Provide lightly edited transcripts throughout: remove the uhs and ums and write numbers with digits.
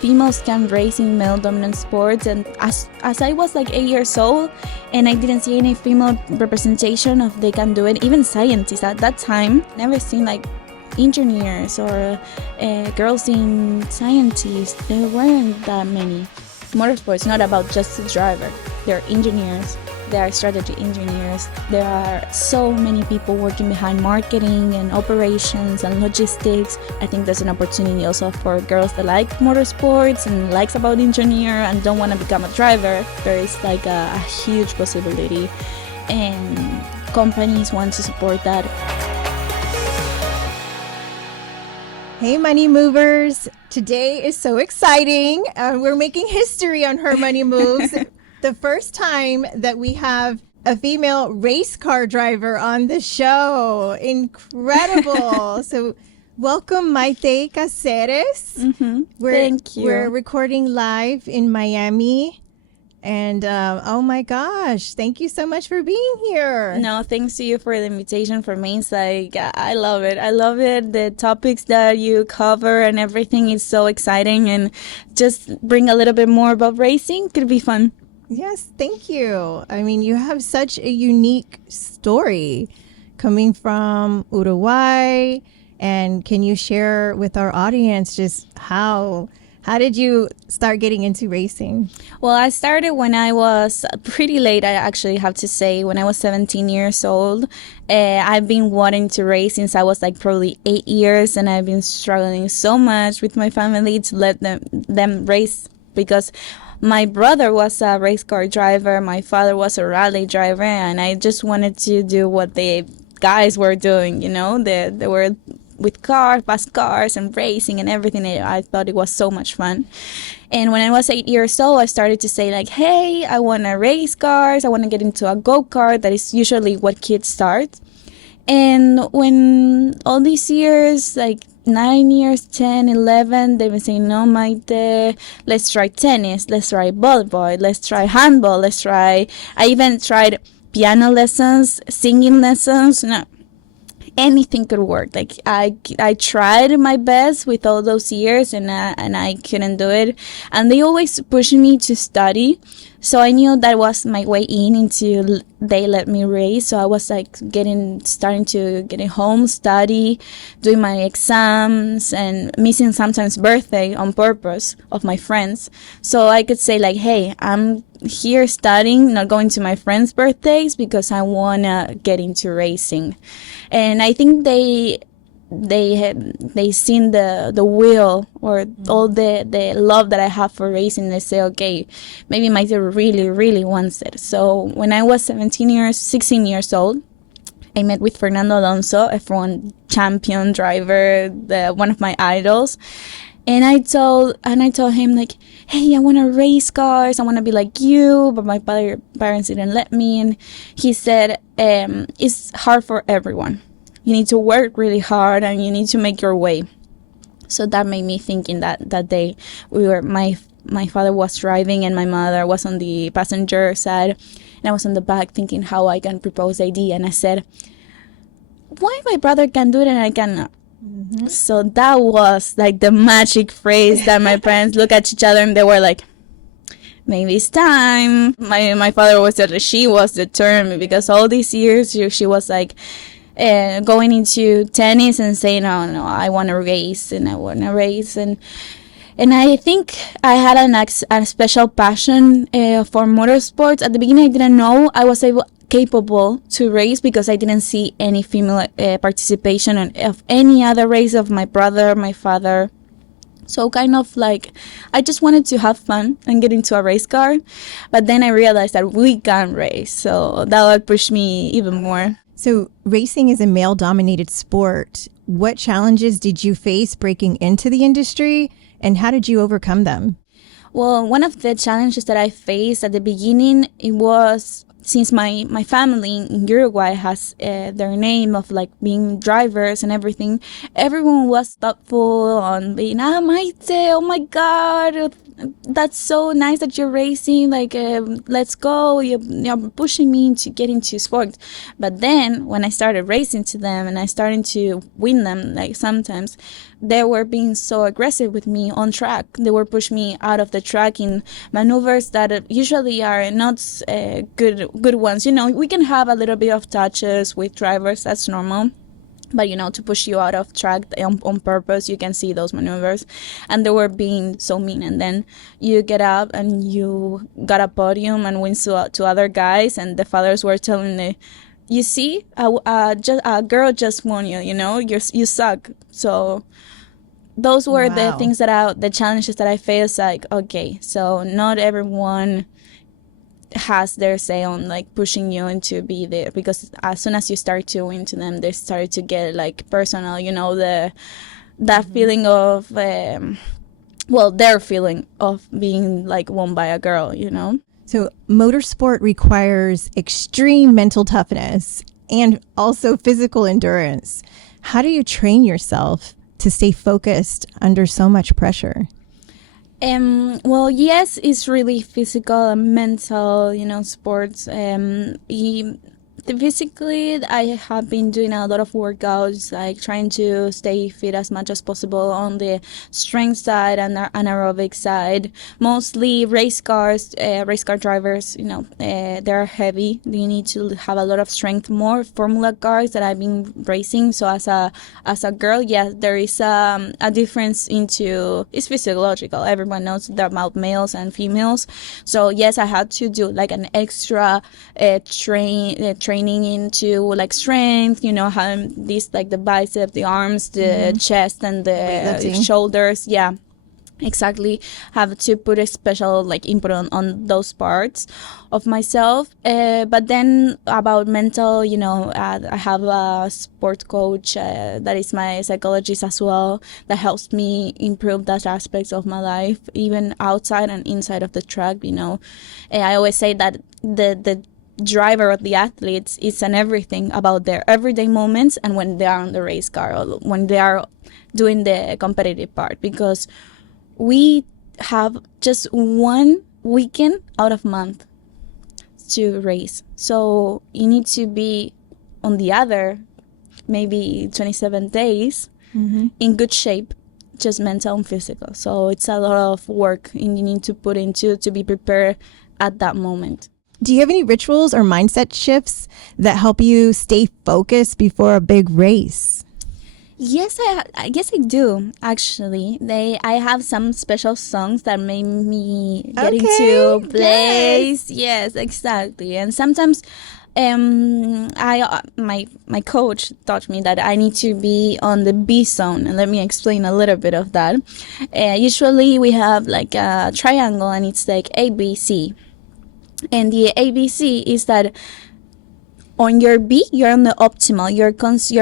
females can race in male-dominant sports, and as I was like 8 years old, and I didn't see any female representation of they can do it. Even scientists at that time, never seen like engineers or girls in scientists. There weren't that many. Motorsports not about just the driver. There are engineers. There are strategy engineers. There are so many people working behind marketing and operations and logistics. I think there's an opportunity also for girls that like motorsports and likes about engineer and don't want to become a driver. There is like a huge possibility, and companies want to support that. Hey, Money Movers. Today is so exciting. We're making history on Her Money Moves. The first time that we have a female race car driver on the show. Incredible. So welcome, Maite Cáceres. Thank you. We're recording live in Miami. And oh my gosh, thank you so much for being here. No, thanks to you for the invitation. For me, it's like, I love it. I love it. The topics that you cover and everything is so exciting, and just bring a little bit more about racing could be fun. Yes, thank you. I mean, you have such a unique story coming from Uruguay. And can you share with our audience just how did you start getting into racing? Well, I started when I was pretty late, I actually have to say, when I was 17 years old. I've been wanting to race since I was like probably 8 years, and I've been struggling so much with my family to let them race, because my brother was a race car driver, my father was a rally driver, and I just wanted to do what the guys were doing, you know. They were with cars, fast cars, and racing and everything. I thought it was so much fun. And when I was 8 years old, I started to say like, hey, I want to race cars. I want to get into a go-kart. That is usually what kids start. And when all these years, like 9 years, 10, 11, they've been saying, no, Maite, let's try tennis, let's try volleyball, let's try handball, I even tried piano lessons, singing lessons. No, anything could work. Like I tried my best with all those years, and I couldn't do it. And they always pushed me to study, so I knew that was my way into they let me race. So I was like starting to get home, study, doing my exams, and missing sometimes birthday on purpose of my friends, so I could say like, hey, I'm here studying, not going to my friends' birthdays, because I wanna get into racing. And I think they seen the will, or all the love that I have for racing. They say, okay, maybe Maite really, really wants it. So when I was 16 years old, I met with Fernando Alonso, F1 champion driver, one of my idols. And I told him like, hey, I want to race cars. I want to be like you, but my parents didn't let me. And he said, it's hard for everyone. You need to work really hard, and you need to make your way. So that made me thinking that day my father was driving and my mother was on the passenger side, and I was on the back thinking how I can propose the idea. And I said, why my brother can do it and I cannot? So that was like the magic phrase that my parents look at each other and they were like, maybe it's time. My father was determined, because all these years she was like going into tennis and saying, no, I want to race, and I think I had a special passion for motorsports. At the beginning, I didn't know I was capable to race, because I didn't see any female participation of any other race of my brother, my father. So kind of like, I just wanted to have fun and get into a race car. But then I realized that we can race. So that would push me even more. So racing is a male-dominated sport. What challenges did you face breaking into the industry, and how did you overcome them? Well, one of the challenges that I faced at the beginning, it was, since my family in Uruguay has their name of like being drivers and everything, everyone was thoughtful on being, Maite, oh my God, that's so nice that you're racing, like let's go, you're pushing me to get into sports. But then when I started racing to them and I started to win them, like sometimes they were being so aggressive with me on track. They were pushing me out of the track in maneuvers that usually are not good ones. We can have a little bit of touches with drivers, that's normal. But to push you out of track on purpose, you can see those maneuvers, and they were being so mean. And then you get up and you got a podium and win to other guys, and the fathers were telling me, you see, a girl just won you. You suck. So those were the things the challenges that I faced. Like, okay, so not everyone has their say on like pushing you into be there, because as soon as you start to win to them, they start to get like personal, that feeling of their feeling of being like won by a girl. So motorsport requires extreme mental toughness and also physical endurance. How do you train yourself to stay focused under so much pressure? Well, yes, it's really physical and mental, sports. Physically, I have been doing a lot of workouts, like trying to stay fit as much as possible on the strength side and anaerobic side. Mostly race car drivers, they're heavy. You need to have a lot of strength. More Formula cars that I've been racing. So as a girl, yes, there is a difference it's physiological. Everyone knows that about males and females. So yes, I had to do like an extra training into like strength, how these like the bicep, the arms, the chest, and the shoulders. Yeah, exactly. Have to put a special like input on those parts of myself. But then about mental, I have a sport coach that is my psychologist as well, that helps me improve that aspects of my life, even outside and inside of the track. I always say that the driver of the athletes is an everything about their everyday moments and when they are on the race car or when they are doing the competitive part, because we have just one weekend out of month to race. So you need to be on the other maybe 27 days in good shape, just mental and physical. So it's a lot of work and you need to put into to be prepared at that moment. Do you have any rituals or mindset shifts that help you stay focused before a big race? Yes, I guess I do, actually. I have some special songs that make me get into place. Yes, exactly. And sometimes my coach taught me that I need to be on the B zone, and let me explain a little bit of that. Usually we have like a triangle and it's like ABC. And the ABC is that on your B, you're on the optimal, you're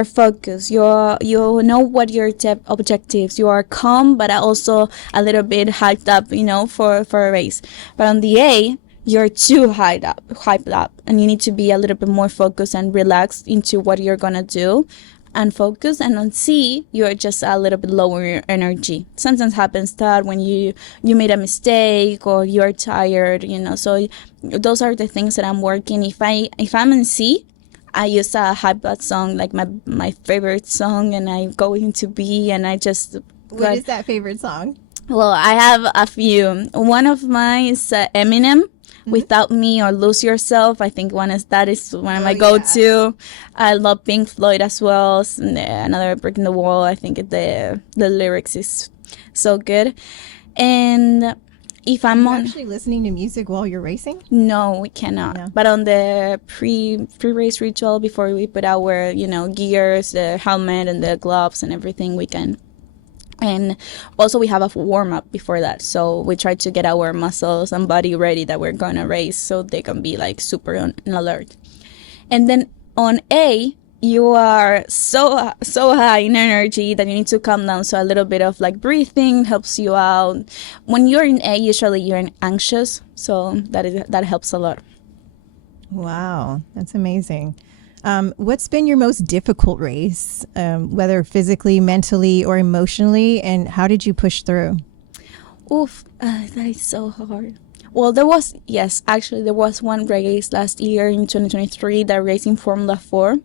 focused, you know what your objectives, you are calm, but also a little bit hyped up, for a race. But on the A, you're too hyped up, and you need to be a little bit more focused and relaxed into what you're gonna do and focus. And on C, you're just a little bit lower your energy. Sometimes happens that when you made a mistake or you're tired, so those are the things that I'm working. If I'm in C, I use a hype song, like my favorite song, and I go into B and I just... What is that favorite song? Well, I have a few. One of mine is Eminem, Without Me or Lose Yourself. I think one of my go-to. Yeah. I love Pink Floyd as well. Another Brick in the Wall. I think the lyrics is so good. And if I'm actually listening to music while you're racing? No, we cannot. No. But on the pre-race ritual, before we put our gears, the helmet and the gloves and everything, we can. And also we have a warm-up before that, so we try to get our muscles and body ready that we're gonna race, so they can be like super on alert. And then on A, you are so high in energy that you need to calm down, so a little bit of like breathing helps you out. When you're in A, usually you're anxious, so that helps a lot. Wow, that's amazing. What's been your most difficult race, whether physically, mentally, or emotionally, and how did you push through? Oof, that is so hard. Well, there was one race last year in 2023 that raced in Formula 4.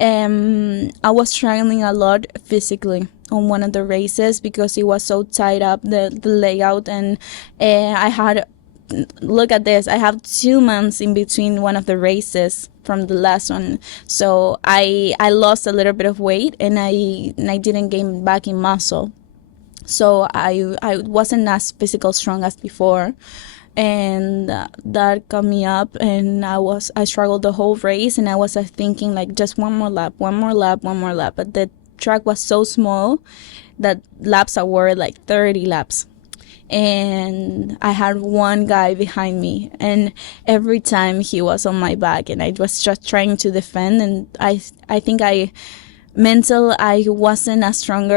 I was struggling a lot physically on one of the races because it was so tied up, the layout, and I had, look at this, I have 2 months in between one of the races from the last one, so I lost a little bit of weight, and I didn't gain back in muscle. So I wasn't as physical strong as before, and that got me up, and I struggled the whole race, and I was thinking like just one more lap, one more lap, one more lap, but the track was so small that laps were like 30 laps, and I had one guy behind me, and every time he was on my back, and I was just trying to defend, and I think I wasn't as strong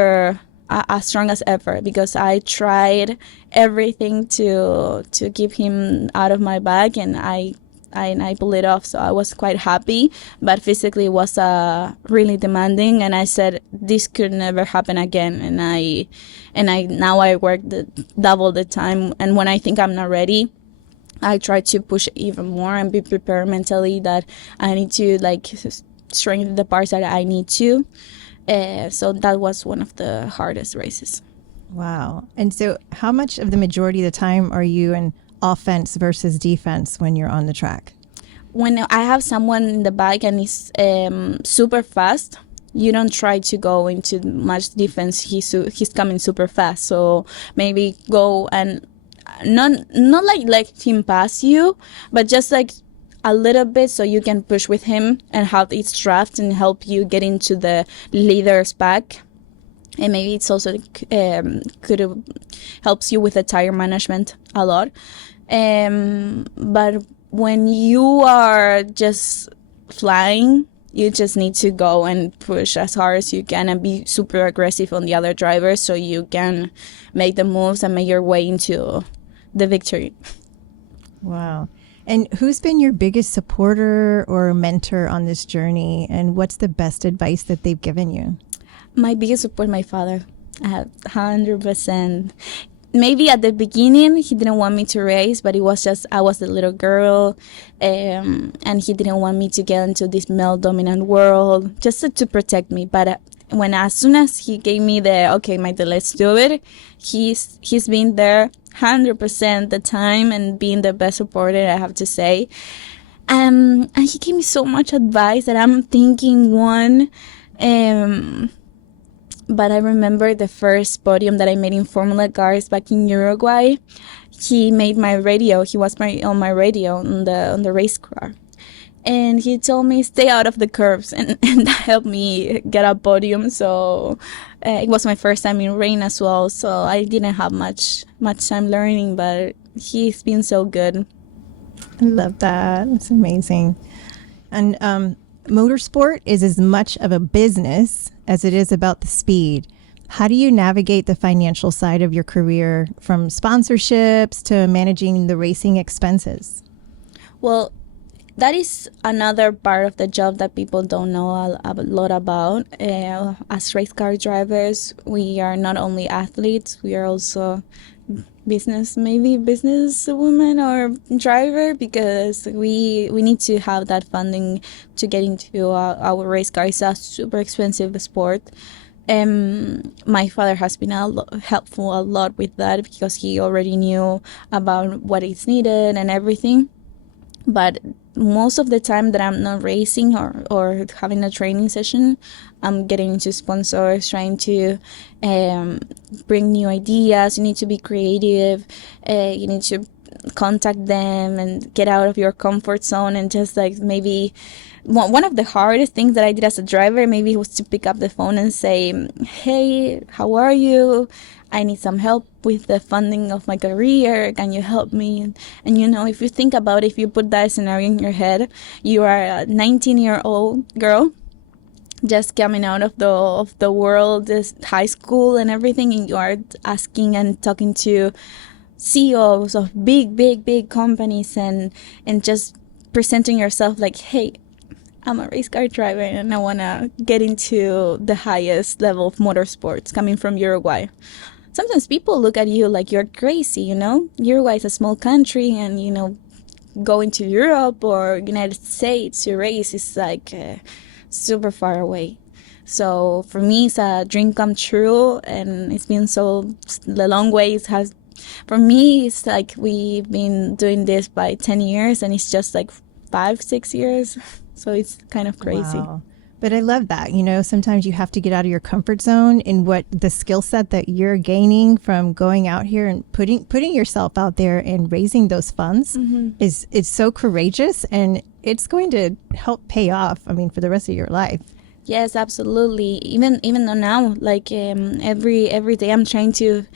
as ever, because I tried everything to keep him out of my bag, and I pulled it off. So I was quite happy, but physically it was really demanding, and I said this could never happen again. And I now I work double the time, and when I think I'm not ready, I try to push even more and be prepared mentally that I need to like strengthen the parts that I need to. So that was one of the hardest races. Wow. And so how much of the majority of the time are you in offense versus defense when you're on the track? When I have someone in the back and he's super fast, you don't try to go into much defense. He's coming super fast, so maybe go and not like let him pass you, but just like a little bit, so you can push with him and have its draft and help you get into the leader's back. And maybe it's also could helps you with the tire management a lot. But when you are just flying, you just need to go and push as hard as you can and be super aggressive on the other drivers, so you can make the moves and make your way into the victory. Wow. And who's been your biggest supporter or mentor on this journey? And what's the best advice that they've given you? My biggest support, my father. 100%. Maybe at the beginning, he didn't want me to race, but it was just, I was a little girl, and he didn't want me to get into this male-dominant world, just to protect me. But as soon as he gave me the, okay, Maite, let's do it, he's been there 100% the time and being the best supporter, I have to say. And he gave me so much advice that I'm thinking one. But I remember the first podium that I made in Formula Cars back in Uruguay. He made my radio. He was on my radio on the race car. And he told me, stay out of the curves. And that helped me get a podium. So it was my first time in rain as well. So I didn't have much time learning, but he's been so good. I love that. It's amazing. And motorsport is as much of a business as it is about the speed. How do you navigate the financial side of your career, from sponsorships to managing the racing expenses? Well, that is another part of the job that people don't know a lot about. As race car drivers, we are not only athletes, we are also business woman or driver, because we need to have that funding to get into our race car. It's a super expensive sport. My father has been helpful a lot with that, because he already knew about what is needed and everything. But most of the time that I'm not racing or having a training session, I'm getting into sponsors, trying to bring new ideas. You need to be creative. You need to contact them and get out of your comfort zone, and just like maybe one of the hardest things that I did as a driver maybe was to pick up the phone and say, hey, how are you? I need some help with the funding of my career. Can you help me? And you know, if you think about it, if you put that scenario in your head, you are a 19-year-old girl just coming out of the world, this high school and everything, and you are asking and talking to CEOs of big companies and just presenting yourself like, hey, I'm a race car driver and I want to get into the highest level of motorsports coming from Uruguay. sometimes people look at you like you're crazy, Uruguay is a small country, and going to Europe or United States to race is like super far away. So for me, it's a dream come true, and it's been the long way. It has, for me, it's like we've been doing this by 10 years, and it's just like 5-6 years. So it's kind of crazy. Wow. But I love that. Sometimes you have to get out of your comfort zone, and what the skill set that you're gaining from going out here and putting yourself out there and raising those funds is so courageous, and it's going to help pay off, for the rest of your life. Yes, absolutely. Even though now, like every day, I'm trying to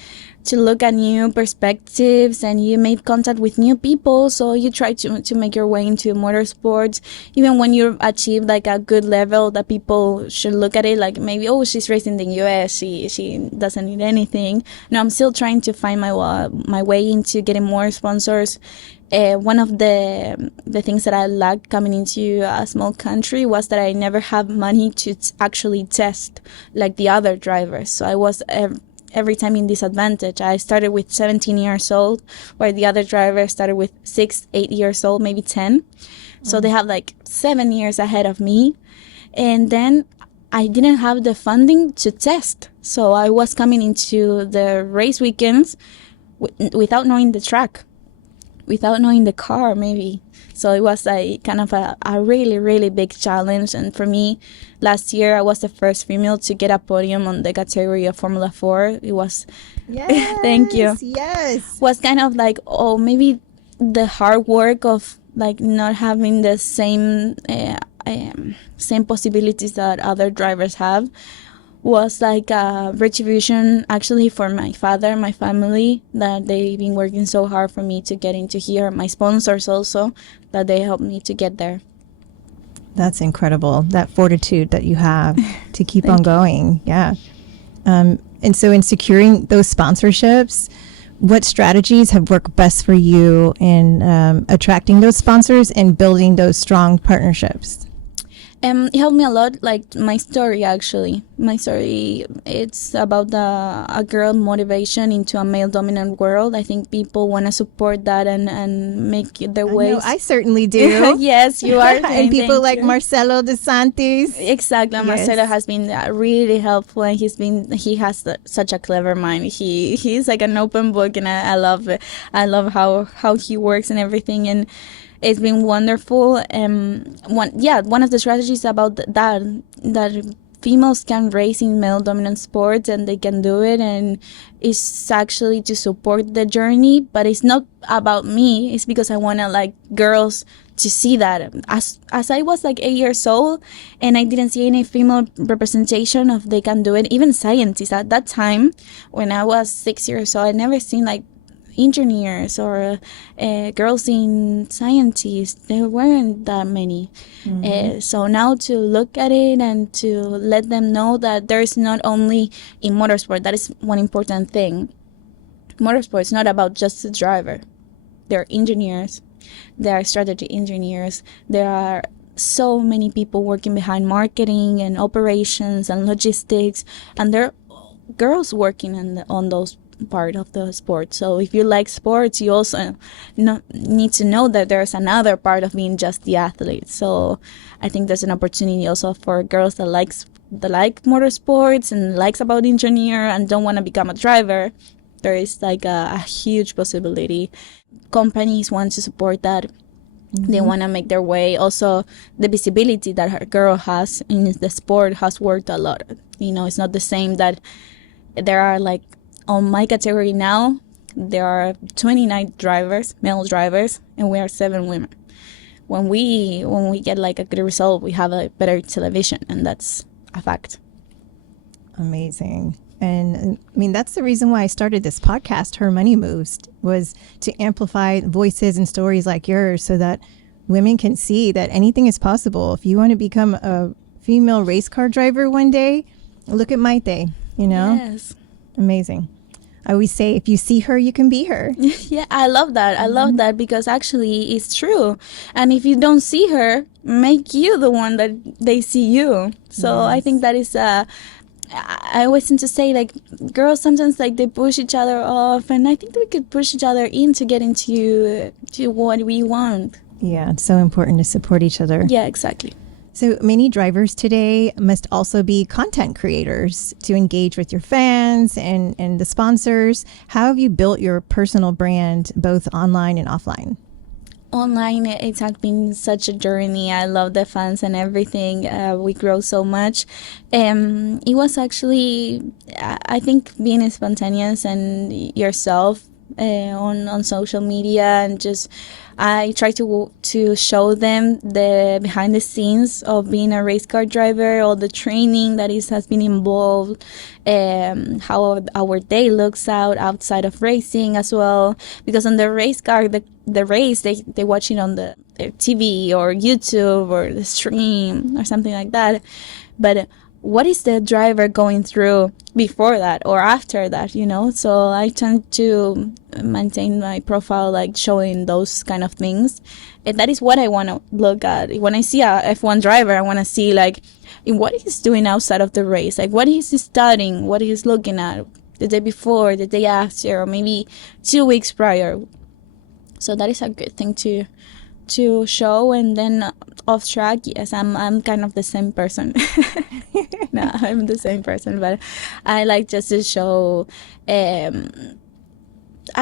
look at new perspectives, and you make contact with new people. So you try to make your way into motorsports. Even when you achieve like a good level, that people should look at it like maybe, oh, she's racing in the US. She doesn't need anything. No, I'm still trying to find my way into getting more sponsors. One of the things that I lacked coming into a small country was that I never had money to actually test like the other drivers. So I was every time in disadvantage. I started with 17 years old, where the other drivers started with 6-8 years old, maybe 10. So they have like 7 years ahead of me. And then I didn't have the funding to test. So I was coming into the race weekends without knowing the track, without knowing the car, maybe. So it was like kind of a really, really big challenge. And for me, last year, I was the first female to get a podium on the category of Formula 4. It was, yes, thank you. Yes. Was kind of like, oh, maybe the hard work of like not having the same possibilities that other drivers have was like a retribution actually for my father, my family, that they've been working so hard for me to get into here. My sponsors also, that they helped me to get there. That's incredible, that fortitude that you have to keep on going. Yeah. And so in securing those sponsorships, what strategies have worked best for you in attracting those sponsors and building those strong partnerships? It helped me a lot, like my story, actually. My story, it's about a girl motivation into a male-dominant world. I think people want to support that and make their ways. I certainly do. Yes, you are. And people like Marcelo DeSantis. Exactly. Yes. Marcelo has been really helpful, and he has such a clever mind. He's like an open book, and I love it. I love how he works and everything, and it's been wonderful. One of the strategies about that females can race in male-dominant sports, and they can do it, and it's actually to support the journey. But it's not about me. It's because I want to like girls to see that. As I was like 8 years old, and I didn't see any female representation of they can do it. Even scientists at that time, when I was 6 years old, I never seen like engineers or girls in scientists. There weren't that many. So now to look at it and to let them know that there's not only in motorsport, that is one important thing. Motorsport is not about just the driver. There are engineers, there are strategy engineers, there are so many people working behind marketing and operations and logistics, and there are girls working on those part of the sport. So if you like sports, you also need to know that there's another part of being just the athlete. So I think there's an opportunity also for girls that like motorsports and likes about engineer and don't want to become a driver. There is like a huge possibility. Companies want to support that. They want to make their way. Also, the visibility that a girl has in the sport has worked a lot. It's not the same that there are like, on my category now, there are 29 drivers, male drivers, and we are 7 women. When we get like a good result, we have a better television, and that's a fact. Amazing. And that's the reason why I started this podcast, Her Money Moves, was to amplify voices and stories like yours so that women can see that anything is possible. If you want to become a female race car driver one day, look at Maite, Yes. Amazing. I always say, if you see her, you can be her. Yeah, I love that. I love that because actually it's true. And if you don't see her, make you the one that they see you. So yes. I think that is I always tend to say, like, girls sometimes, like, they push each other off, and I think we could push each other in to get into to what we want. Yeah, it's so important to support each other. Yeah, exactly. So many drivers today must also be content creators to engage with your fans and the sponsors. How have you built your personal brand both online and offline? Online, it has been such a journey. I love the fans and everything. We grow so much. It was actually, I think, being spontaneous and yourself on social media, and just I try to show them the behind the scenes of being a race car driver, all the training that has been involved, how our day looks outside of racing as well. Because on the race car, the race they watch it on the TV or YouTube or the stream or something like that, but what is the driver going through before that or after that, so I tend to maintain my profile, like showing those kind of things, and that is what I want to look at when I see a F1 driver. I want to see, like, what he's doing outside of the race, like what he's studying, what he's looking at the day before, the day after, or maybe 2 weeks prior. So that is a good thing to show. And then off track, yes, I'm kind of the same person. No, I'm the same person, but I like just to show. I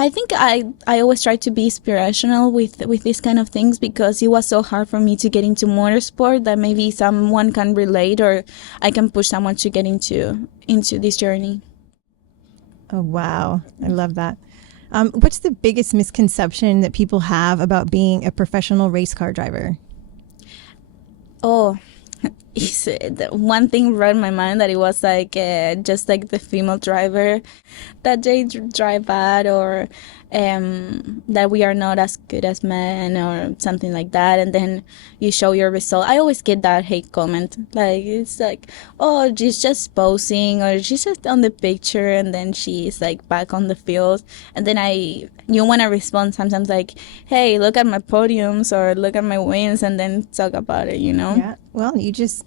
think I always try to be inspirational with these kind of things, because it was so hard for me to get into motorsport that maybe someone can relate, or I can push someone to get into this journey. Oh, wow. I love that. What's the biggest misconception that people have about being a professional race car driver? Oh, one thing read my mind, that it was like just like the female driver, that they drive bad, or that we are not as good as men or something like that. And then you show your result. I always get that hate comment, like it's like, oh, she's just posing, or she's just on the picture and then she's like back on the field. And then you want to respond sometimes like, hey, look at my podiums or look at my wins, and then talk about it, Yeah, well, you just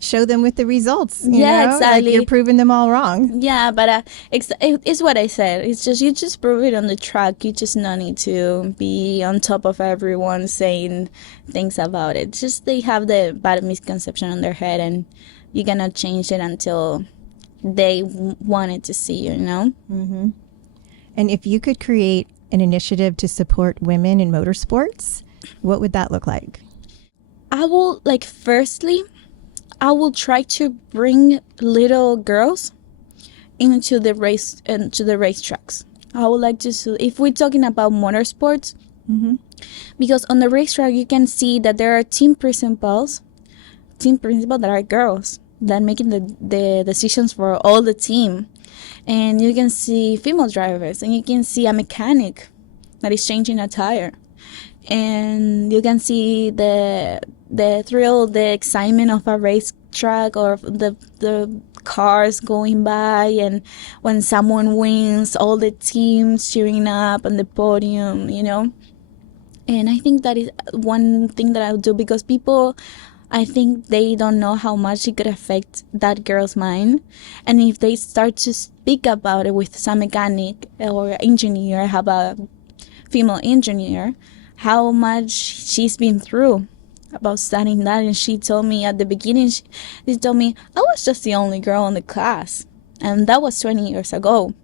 show them with the results. Yeah, exactly. Like you're proving them all wrong. Yeah, but it's what I said. It's just, you just prove it on the track. You just not need to be on top of everyone saying things about it. Just they have the bad misconception on their head, and you cannot change it until they wanted to see you, Mm-hmm. And if you could create an initiative to support women in motorsports, what would that look like? I will, like, firstly, I will try to bring little girls into the racetracks. I would like to see, if we're talking about motorsports, mm-hmm. because on the racetrack you can see that there are team principals that are girls that making the decisions for all the team, and you can see female drivers, and you can see a mechanic that is changing a tire, and you can see the thrill, the excitement of a racetrack, or the cars going by, and when someone wins, all the teams cheering up on the podium, And I think that is one thing that I'll do, because people, I think they don't know how much it could affect that girl's mind. And if they start to speak about it with some mechanic or engineer, have a female engineer, how much she's been through about studying that. And she told me at the beginning, she told me, I was just the only girl in the class, and that was 20 years ago.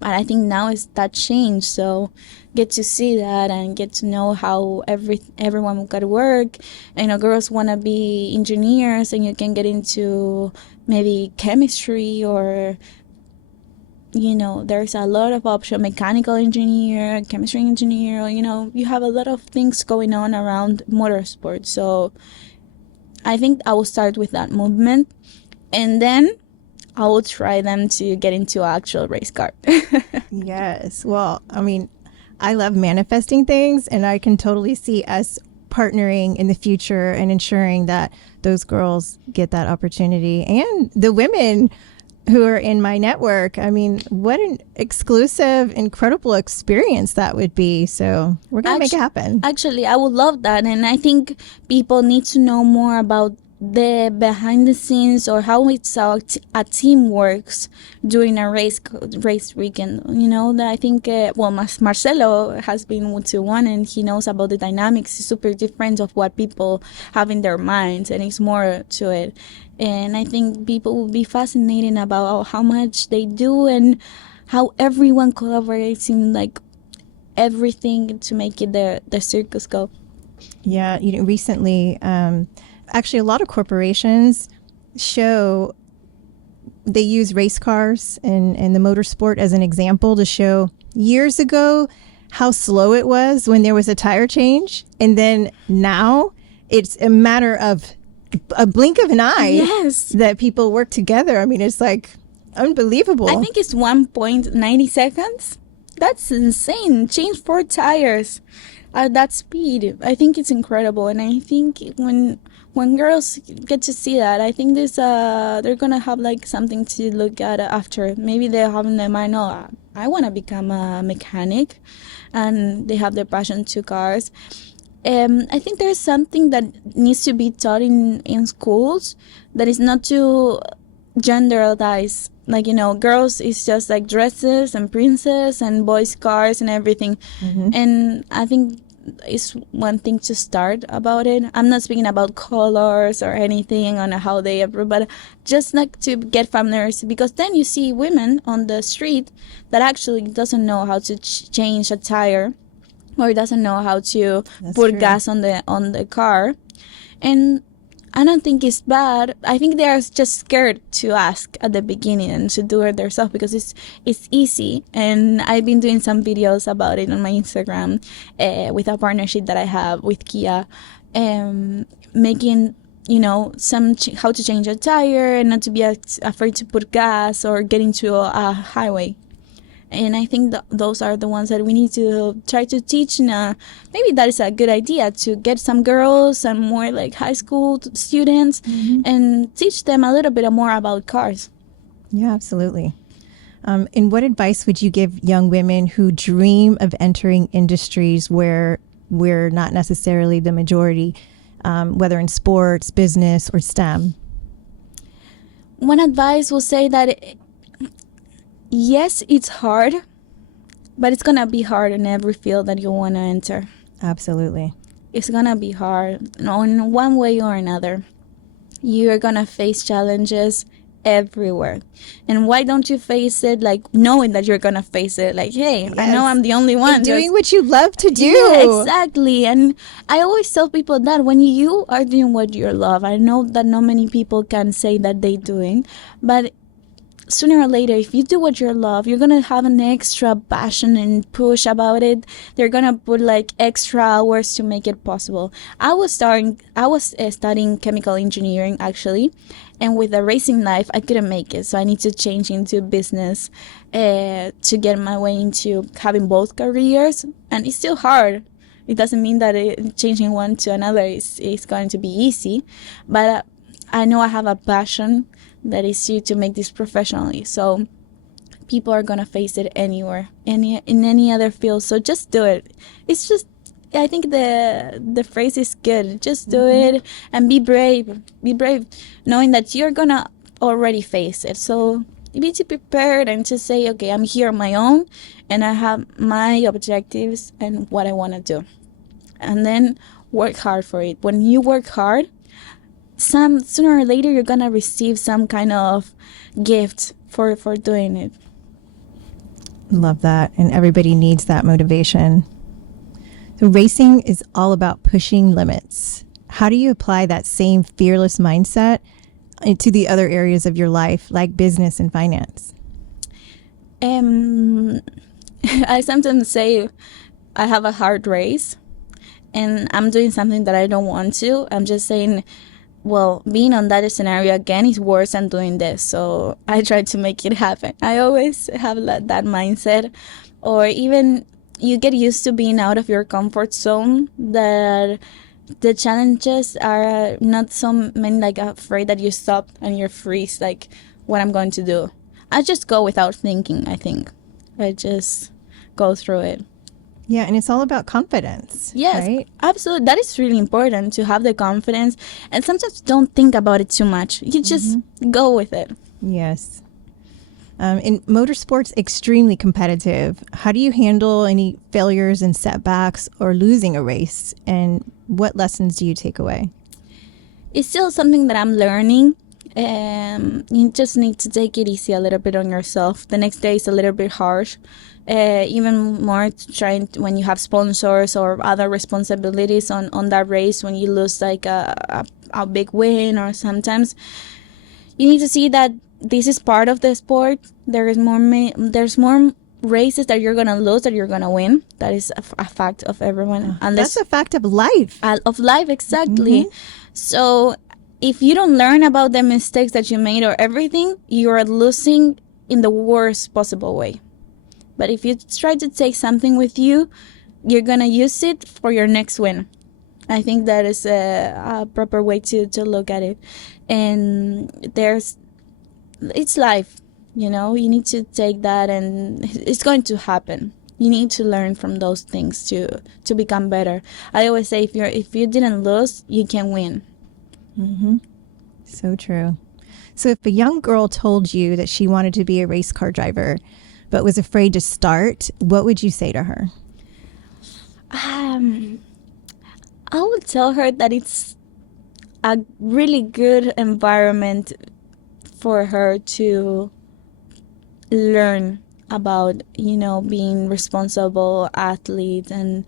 But I think now it's that changed, so get to see that and get to know how everyone got to work. Girls want to be engineers, and you can get into maybe chemistry, or there's a lot of options, mechanical engineer, chemistry engineer, you have a lot of things going on around motorsports. So I think I will start with that movement, and then I will try them to get into actual race car. Yes. Well, I love manifesting things, and I can totally see us partnering in the future and ensuring that those girls get that opportunity, and the women who are in my network. What an exclusive, incredible experience that would be. So we're going to make it happen. Actually, I would love that. And I think people need to know more about the behind the scenes or how it's a team works during a race weekend. You know, that I think Marcelo has been to one, and he knows about the dynamics. It's super different of what people have in their minds, and it's more to it. And I think people will be fascinated about how much they do and how everyone collaborates in like everything to make it the circus go. Yeah, recently, actually, a lot of corporations they use race cars and the motorsport as an example to show years ago how slow it was when there was a tire change. And then now it's a matter of a blink of an eye that people work together. I mean, it's like unbelievable. I think it's 1.90 seconds. That's insane. Change 4 tires at that speed. I think it's incredible. And I think when girls get to see that, I think they're gonna have like something to look at after. Maybe they're having their mind, oh, I want to become a mechanic, and they have their passion to cars. I think there's something that needs to be taught in schools that is not to generalize. Like, girls is just like dresses and princess, and boys cars and everything. And I think it's one thing to start about it. I'm not speaking about colors or anything on how they approve, but just like to get familiar, because then you see women on the street that actually doesn't know how to change a tire, or doesn't know how to put gas on the car. And I don't think it's bad. I think they are just scared to ask at the beginning and to do it themselves, because it's easy. And I've been doing some videos about it on my Instagram with a partnership that I have with Kia, making how to change a tire and not to be afraid to put gas or get into a highway. And I think those are the ones that we need to try to teach. Now, maybe that is a good idea, to get some girls and more like high school students and teach them a little bit more about cars. Yeah, absolutely. And what advice would you give young women who dream of entering industries where we're not necessarily the majority, whether in sports, business, or STEM? One advice will say that yes, it's hard, but it's gonna be hard in every field that you want to enter. Absolutely. It's gonna be hard in one way or another. You're gonna face challenges everywhere. And why don't you face it like knowing that you're gonna face it? Like, hey, yes, I know I'm the only one. And doing what you love to do. Yeah, exactly. And I always tell people that when you are doing what you love, I know that not many people can say that they're doing, but sooner or later, if you do what you love, you're gonna have an extra passion and push about it. They're gonna put like extra hours to make it possible. I was studying chemical engineering actually, and with the racing life, I couldn't make it. So I need to change into business to get my way into having both careers, and it's still hard. It doesn't mean that changing one to another is going to be easy, but I know I have a passion that is here to make this professionally. So people are gonna face it anywhere, in any other field. So just do it. It's just, I think the phrase is good. Just do it and be brave. Be brave, knowing that you're gonna already face it. So be prepared and just say, okay, I'm here on my own, and I have my objectives and what I want to do, and then work hard for it. When you work hard, sooner or later you're gonna receive some kind of gift for doing it. Love that. And everybody needs that motivation. So racing is all about pushing limits. How do you apply that same fearless mindset into the other areas of your life, like business and finance? I sometimes say I have a hard race and I'm doing something that I don't want to. I'm just saying, well, being on that scenario again is worse than doing this. So I try to make it happen. I always have that mindset. Or even you get used to being out of your comfort zone, that the challenges are not so many, like afraid that you stop and you freeze, like what I'm going to do. I just go without thinking, I think. I just go through it. Yeah, and it's all about confidence. Yes, right? absolutely. That is really important, to have the confidence, and sometimes don't think about it too much. You just go with it. Yes. In motorsports, extremely competitive. How do you handle any failures and setbacks or losing a race? And what lessons do you take away? It's still something that I'm learning. You just need to take it easy a little bit on yourself. The next day is a little bit harsh. Even more trying when you have sponsors or other responsibilities on that race, when you lose like a big win, or sometimes you need to see that this is part of the sport. There's more races that you're gonna lose that you're gonna win. That is a fact of everyone. That's a fact of life. Of life, exactly. So if you don't learn about the mistakes that you made or everything, you are losing in the worst possible way. But if you try to take something with you, you're gonna use it for your next win. I think that is a proper way to look at it. And it's life, you need to take that, and it's going to happen. You need to learn from those things to become better. I always say, if you didn't lose, you can win. So true. So if a young girl told you that she wanted to be a race car driver but was afraid to start, what would you say to her? I would tell her that it's a really good environment for her to learn about, being responsible athlete, and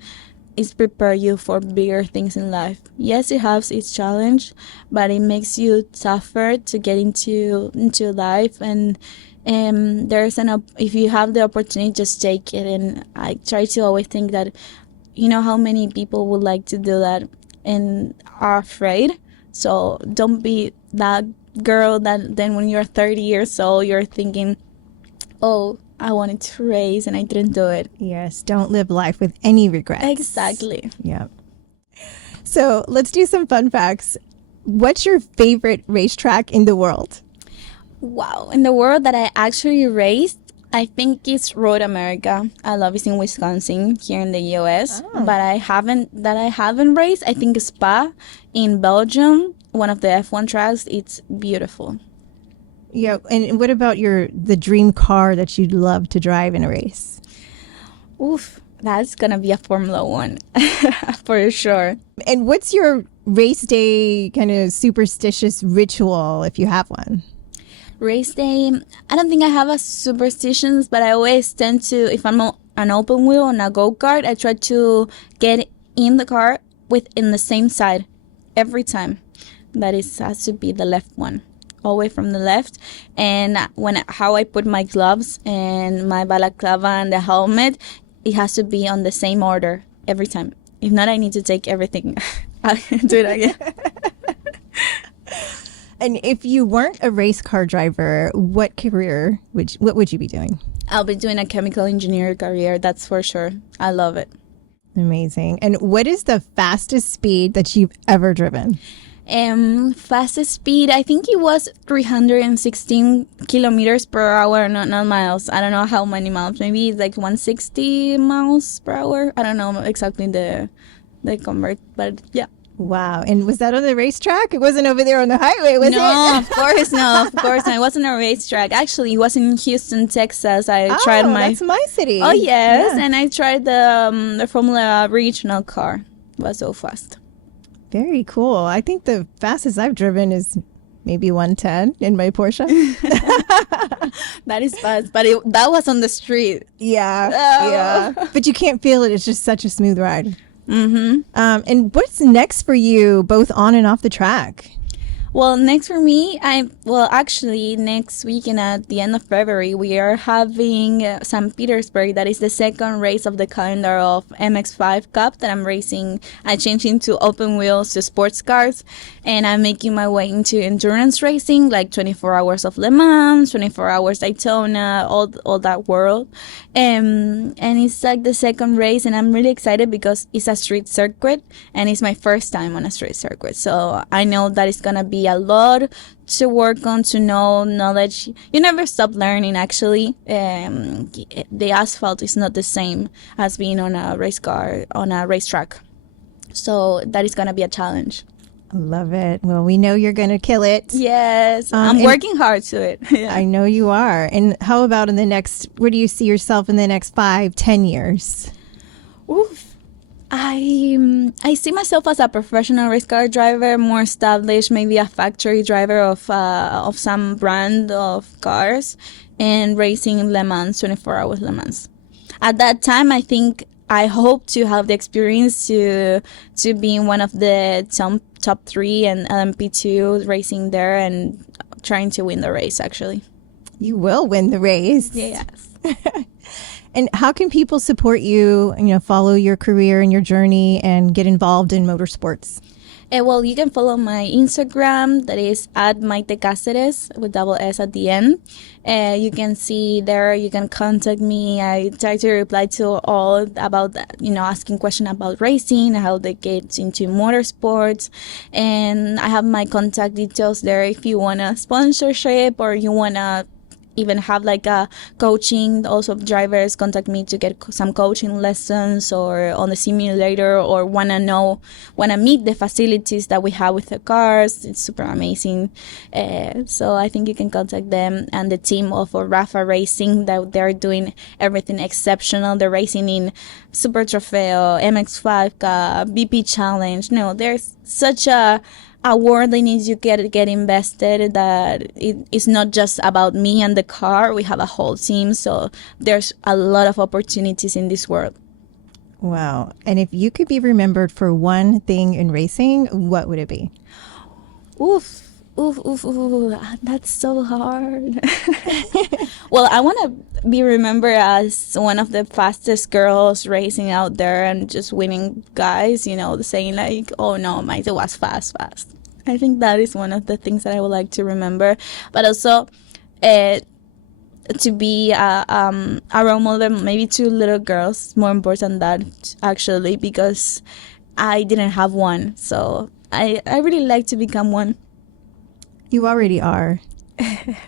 it's prepare you for bigger things in life. Yes, it has its challenge, but it makes you tougher to get into life. And if you have the opportunity, just take it. And I try to always think that, how many people would like to do that and are afraid. So don't be that girl that then when you're 30 years old, you're thinking, oh, I wanted to race and I didn't do it. Yes, don't live life with any regrets. Exactly. Yeah. So let's do some fun facts. What's your favorite racetrack in the world? Wow. In the world that I actually raced, I think it's Road America. I love it in Wisconsin, here in the U.S. But I haven't raced. I think Spa in Belgium, one of the F1 tracks. It's beautiful. Yeah, and what about the dream car that you'd love to drive in a race? Oof, that's gonna be a Formula One, for sure. And what's your race day kind of superstitious ritual, if you have one? Race day, I don't think I have a superstitions, but I always tend to, if I'm on an open wheel on a go-kart, I try to get in the car within the same side every time. That has to be the left one, always from the left. And how I put my gloves and my balaclava and the helmet, it has to be on the same order every time. If not, I need to take everything. I'll do it again. And if you weren't a race car driver, what would you be doing? I'll be doing a chemical engineer career, that's for sure. I love it. Amazing. And what is the fastest speed that you've ever driven? Fastest speed, I think it was 316 kilometers per hour, not miles. I don't know how many miles. Maybe it's like 160 miles per hour. I don't know exactly the convert, but yeah. Wow. And was that on the racetrack? It wasn't over there on the highway, was it? No, of course not. Of course not. It wasn't a racetrack. Actually, it was in Houston, Texas. That's my city. Oh, yes. Yeah. And I tried the Formula regional car. It was so fast. Very cool. I think the fastest I've driven is maybe 110 in my Porsche. That is fast, but that was on the street. Yeah. Oh. Yeah. But you can't feel it. It's just such a smooth ride. Mm-hmm. And what's next for you, both on and off the track? Well, next for me, actually next weekend at the end of February, we are having St. Petersburg. That is the second race of the calendar of MX5 Cup that I'm racing. I changed into open wheels to sports cars, and I'm making my way into endurance racing, like 24 hours of Le Mans, 24 hours Daytona, all that world. And it's like the second race, and I'm really excited because it's a street circuit, and it's my first time on a street circuit. So I know that it's going to be be a lot to work on, to know knowledge. You never stop learning, actually. The asphalt is not the same as being on a race car, on a racetrack. So that is going to be a challenge. Love it. Well, we know you're going to kill it. Yes, I'm working hard to it. Yeah. I know you are. And how about in the next, where do you see yourself in the next 5-10 years? Oof. I see myself as a professional race car driver, more established, maybe a factory driver of some brand of cars, and racing in Le Mans, 24 hours Le Mans. At that time, I hope to have the experience to be in one of the top 3 and LMP2 racing there and trying to win the race, actually. You will win the race. Yes. And how can people support you, follow your career and your journey and get involved in motorsports? Well, you can follow my Instagram, that is at Maite Cáceres with double S at the end. You can see there, you can contact me. I try to reply to all about, asking questions about racing, how they get into motorsports. And I have my contact details there if you want a sponsorship or you want to even have like a coaching. Also, drivers contact me to get some coaching lessons or on the simulator, or want to meet the facilities that we have with the cars. It's super amazing. So I think you can contact them and the team of Rafa Racing, that they're doing everything exceptional. They're racing in Super Trofeo, MX5, BP Challenge. No, there's such a world that needs you get invested, that it's not just about me and the car. We have a whole team, so there's a lot of opportunities in this world. Wow. And if you could be remembered for one thing in racing, what would it be? Oof. That's so hard. Well, I want to be remembered as one of the fastest girls racing out there and just winning guys, saying like, oh no, Maite was fast. I think that is one of the things that I would like to remember. But also to be a role model, maybe to little girls, more important than that, actually, because I didn't have one. So I really like to become one. You already are.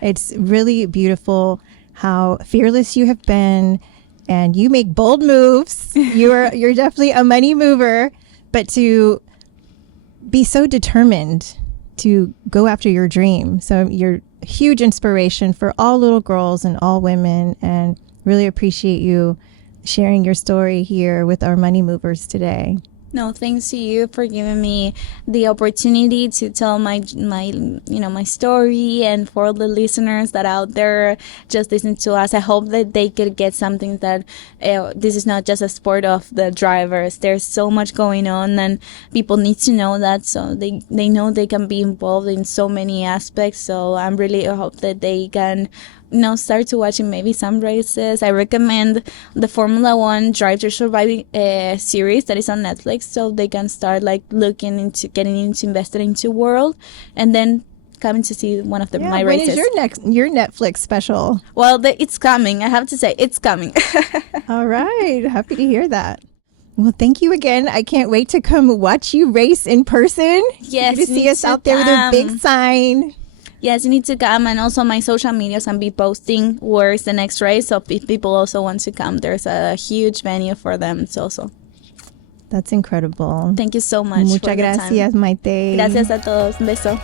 It's really beautiful how fearless you have been, and you make bold moves. You're definitely a money mover, but to be so determined to go after your dream. So you're a huge inspiration for all little girls and all women, and really appreciate you sharing your story here with our money movers today. No, thanks to you for giving me the opportunity to tell my story, and for all the listeners that out there just listen to us. I hope that they could get something, that this is not just a sport of the drivers. There's so much going on, and people need to know that, so they know they can be involved in so many aspects. So I'm really hope that they can start to watching maybe some races. I recommend the Formula One Drive to Survive series that is on Netflix, so they can start like looking into getting invested into world, and then coming to see one of my races. When is your Netflix special? Well, it's coming. I have to say, it's coming. All right, happy to hear that. Well, thank you again. I can't wait to come watch you race in person. Yes, to see us out there with a big sign. Yes, you need to come, and also my social medias and be posting where's the next race. So if people also want to come, there's a huge venue for them. Also. That's incredible. Thank you so much. Muchas gracias, Maite. Gracias a todos. Un beso.